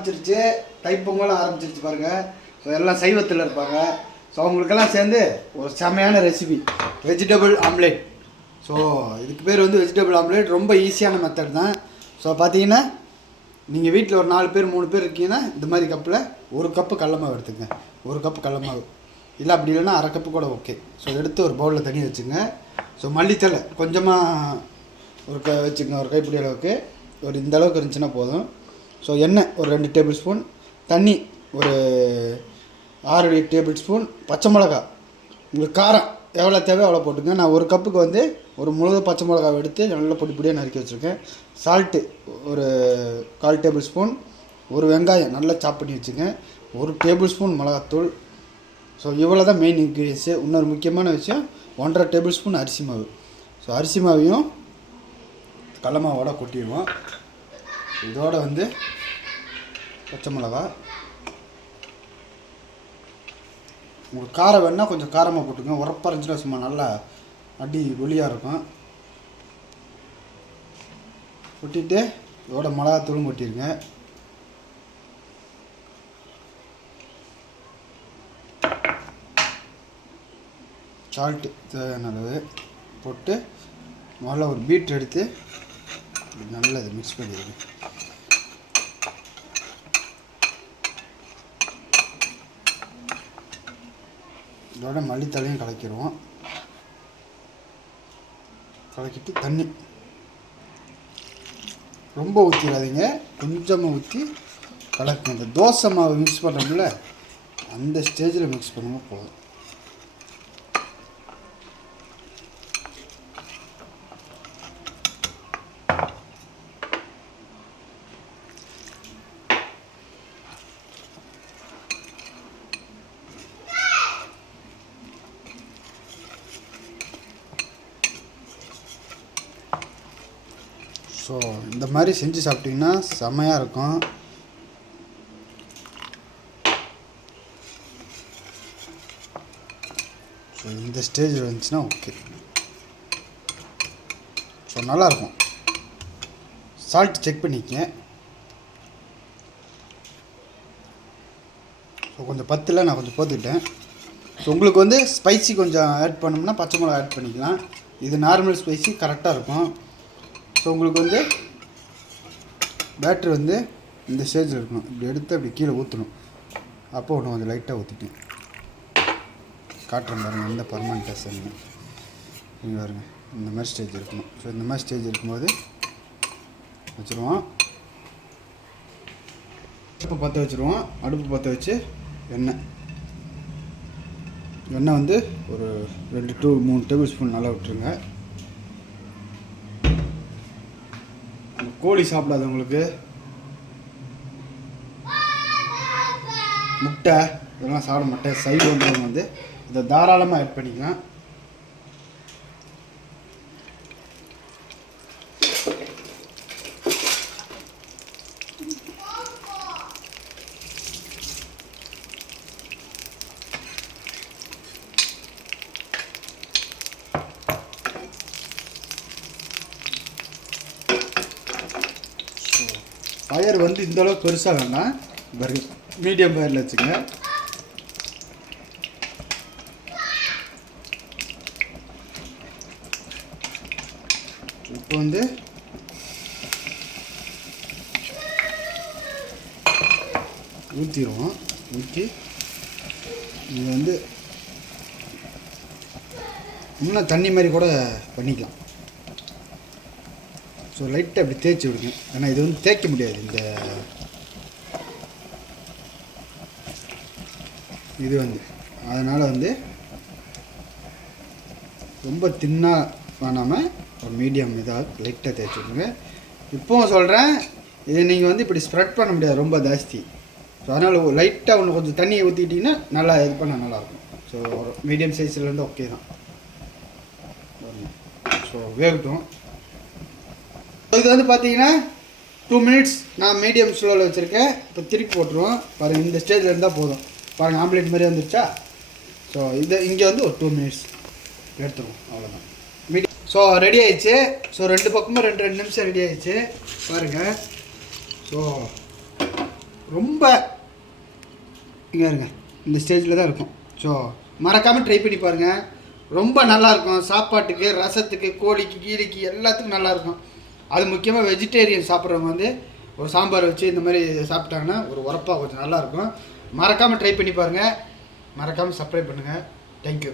ஆரம்பிச்சிருச்சு, தைப்பொங்கலும் ஆரம்பிச்சிருச்சு பாருங்கள். ஸோ எல்லாம் சைவத்தில் இருப்பாங்க. ஸோ அவங்களுக்கெல்லாம் சேர்ந்து ஒரு செமையான ரெசிபி வெஜிடபிள் ஆம்லேட். ஸோ இதுக்கு பேர் வந்து வெஜிடபிள் ஆம்லேட். ரொம்ப ஈஸியான மெத்தட் தான். ஸோ பார்த்தீங்கன்னா நீங்கள் வீட்டில் ஒரு 4 பேர் 3 பேர் இருக்கீங்கன்னா இந்த மாதிரி கப்பில் 1 கப்பு கடல மாவு எடுத்துங்க. 1 கப்பு கடல மாவு இல்லை, அப்படி இல்லைன்னா அரை கப்பு கூட ஓகே. ஸோ எடுத்து ஒரு பவுலில் தண்ணி வச்சுங்க. ஸோ மல்லித்தலை கொஞ்சமாக வச்சுங்க, ஒரு கைப்பிடி அளவுக்கு. ஒரு இந்த அளவுக்கு இருந்துச்சுன்னா போதும். ஸோ எண்ணெய் ஒரு 2 டேபிள் ஸ்பூன், தண்ணி ஒரு 6 டேபிள் ஸ்பூன், பச்சை மிளகா உங்களுக்கு காரம் எவ்வளோ தேவை அவ்வளோ போட்டுங்க. நான் 1 கப்புக்கு வந்து ஒரு முழு பச்சை மிளகாவை எடுத்து நல்லா பொடி பொடியாக நறுக்கி வச்சுருக்கேன். சால்ட்டு ஒரு 1/4 டேபிள் ஸ்பூன், ஒரு வெங்காயம் நல்லா சாப் பண்ணி வச்சுங்க, 1 டேபிள் ஸ்பூன் மிளகாத்தூள். ஸோ இவ்வளோ தான் மெயின் இன்க்ரீடியன்ஸு. இன்னொரு முக்கியமான விஷயம் 1.5 டேபிள் ஸ்பூன் அரிசி மாவு. ஸோ அரிசி மாவையும் கடல மாவோட கொட்டிடுவோம். இதோட வந்து பச்சை மிளகா, உங்களுக்கு காரம் வேணால் கொஞ்சம் காரமாக போட்டுங்க. உரப்பாக இருந்துச்சுன்னா சும்மா நல்லா அடி ஒளியாக இருக்கும். கொட்டிட்டு இதோட மிளகாத்தூளும் கொட்டிடுங்க. சால்ட்டு தேவையான அளவு போட்டு முதல்ல ஒரு பீட் எடுத்து நல்லா இதை மிக்ஸ் பண்ணிடுங்க. இதோட மல்லித்தலையும் கலக்கிடுவோம். கலக்கிட்டு தண்ணி ரொம்ப ஊற்றிடாதீங்க, கொஞ்சமாக ஊற்றி கலக்குங்க. இந்த தோசை மாவு மிக்ஸ் பண்ணுறோம்ல அந்த ஸ்டேஜில் மிக்ஸ் பண்ணுங்க போதும். ஸோ இந்த மாதிரி செஞ்சு சாப்பிட்டிங்கன்னா செமையாக இருக்கும். ஸோ இந்த ஸ்டேஜில் வந்துச்சுன்னா ஓகே. ஸோ நல்லாயிருக்கும். சால்ட் செக் பண்ணிக்கங்க. ஸோ கொஞ்சம் பத்தில் நான் கொஞ்சம் போட்டுக்கிட்டேன். ஸோ உங்களுக்கு வந்து ஸ்பைசி கொஞ்சம் ஆட் பண்ணோம்னா பச்சை மிளகா ஆட் பண்ணிக்கலாம். இது நார்மல் ஸ்பைசி கரெக்டாக இருக்கும். ஸோ உங்களுக்கு வந்து பேட்ரு வந்து இந்த ஸ்டேஜில் இருக்கணும். இப்படி எடுத்து அப்படி கீழே ஊற்றணும். அப்போ ஒன்று கொஞ்சம் லைட்டாக ஊற்றிட்டேன். காட்டுறேன் பாருங்கள் எந்த பர்மனெண்ட் டெஸ்ட் நீங்கள் பாருங்கள். இந்த மாதிரி ஸ்டேஜ் இருக்கணும். ஸோ இந்த மாதிரி ஸ்டேஜ் இருக்கும்போது வச்சுருவோம். அடுப்பு பற்ற வச்சுருவோம். அடுப்பு பற்ற வச்சு எண்ணெய் வந்து ஒரு 2 to 3 டேபிள் ஸ்பூன் நல்லா விட்டுருங்க. கோழி சாப்பிடாதவங்களுக்கு முட்டை இதெல்லாம் சாப்பிட மாட்டேன் சைவன்றவங்க வந்து இதை தாராளமாக ஆட் பண்ணிக்கலாம். ஃபயர் வந்து இந்தளவுக்கு பெருசாக வேண்டாம், மீடியம் ஃபயரில் வச்சுங்க. இப்போ வந்து ஊற்றிடுவோம். ஊற்றி நீங்கள் வந்து இன்னும் தண்ணி மாதிரி கூட பண்ணிக்கலாம். ஸோ லைட்டாக அப்படி தேய்ச்சி விடுங்க. ஏன்னா இது வந்து தேய்க்க முடியாது. இது வந்து அதனால் வந்து ரொம்ப தின்னாக வேணாமல் ஒரு மீடியம் இதாக லைட்டாக தேய்ச்சி விடுங்க. இப்போவும் சொல்கிறேன், இதை நீங்கள் வந்து இப்படி ஸ்ப்ரெட் பண்ண முடியாது ரொம்ப ஜாஸ்தி. ஸோ அதனால் லைட்டாக ஒன்று கொஞ்சம் தண்ணியை ஊற்றிக்கிட்டிங்கன்னா நல்லா இது பண்ண நல்லாயிருக்கும். ஸோ மீடியம் சைஸ்லேருந்து ஓகே தான். ஸோ வேகட்டும். இது வந்து பார்த்தீங்கன்னா 2 மினிட்ஸ் நான் மீடியம் ஸ்லோவில் வச்சுருக்கேன். இப்போ திருப்பி போட்டுருவோம். பாருங்கள் இந்த ஸ்டேஜில் இருந்தால் போதும். பாருங்கள் ஆம்லேட் மாதிரி வந்துருச்சா. ஸோ இங்கே வந்து ஒரு 2 மினிட்ஸ் எடுத்துருவோம், அவ்வளோதான். மீடியம். ஸோ ரெடி ஆயிடுச்சு. ஸோ 2 பக்கமும் 2 நிமிஷம் ரெடி ஆயிடுச்சு பாருங்கள். ஸோ ரொம்ப இங்கே இருங்க இந்த ஸ்டேஜில் தான் இருக்கும். ஸோ மறக்காமல் ட்ரை பண்ணி பாருங்கள். ரொம்ப நல்லாயிருக்கும். சாப்பாட்டுக்கு, ரசத்துக்கு, கோழிக்கு, கீரைக்கு எல்லாத்துக்கும் நல்லாயிருக்கும். அது முக்கியமாக வெஜிடேரியன் சாப்பிட்றவங்க வந்து ஒரு சாம்பார் வச்சு இந்த மாதிரி சாப்பிட்டாங்கன்னா ஒரு உரப்பாக கொஞ்சம் நல்லாயிருக்கும். மறக்காமல் ட்ரை பண்ணி பாருங்கள். மறக்காமல் சப்ஸ்கிரைப் பண்ணுங்கள். தேங்க்யூ.